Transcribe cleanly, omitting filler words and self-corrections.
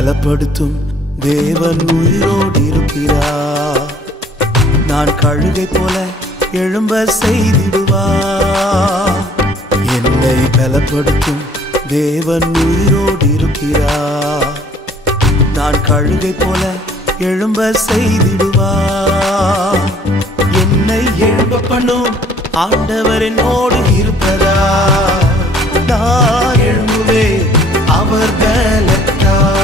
பலப்படுத்தும் தேவன் உயிரோடு இருக்கிறார். நான் கழுகை போல எழும்ப செய்திடுவார். என்னை பலப்படுத்தும் தேவன் உயிரோடு இருக்கிறார். நான் கழுகை போல எழும்ப செய்திடுவார். என்னை எழும்ப பண்ணும் ஆண்டவர் என்னோடு இருப்பதா. நான் எழும்புவேன் அவர் பலத்தால்.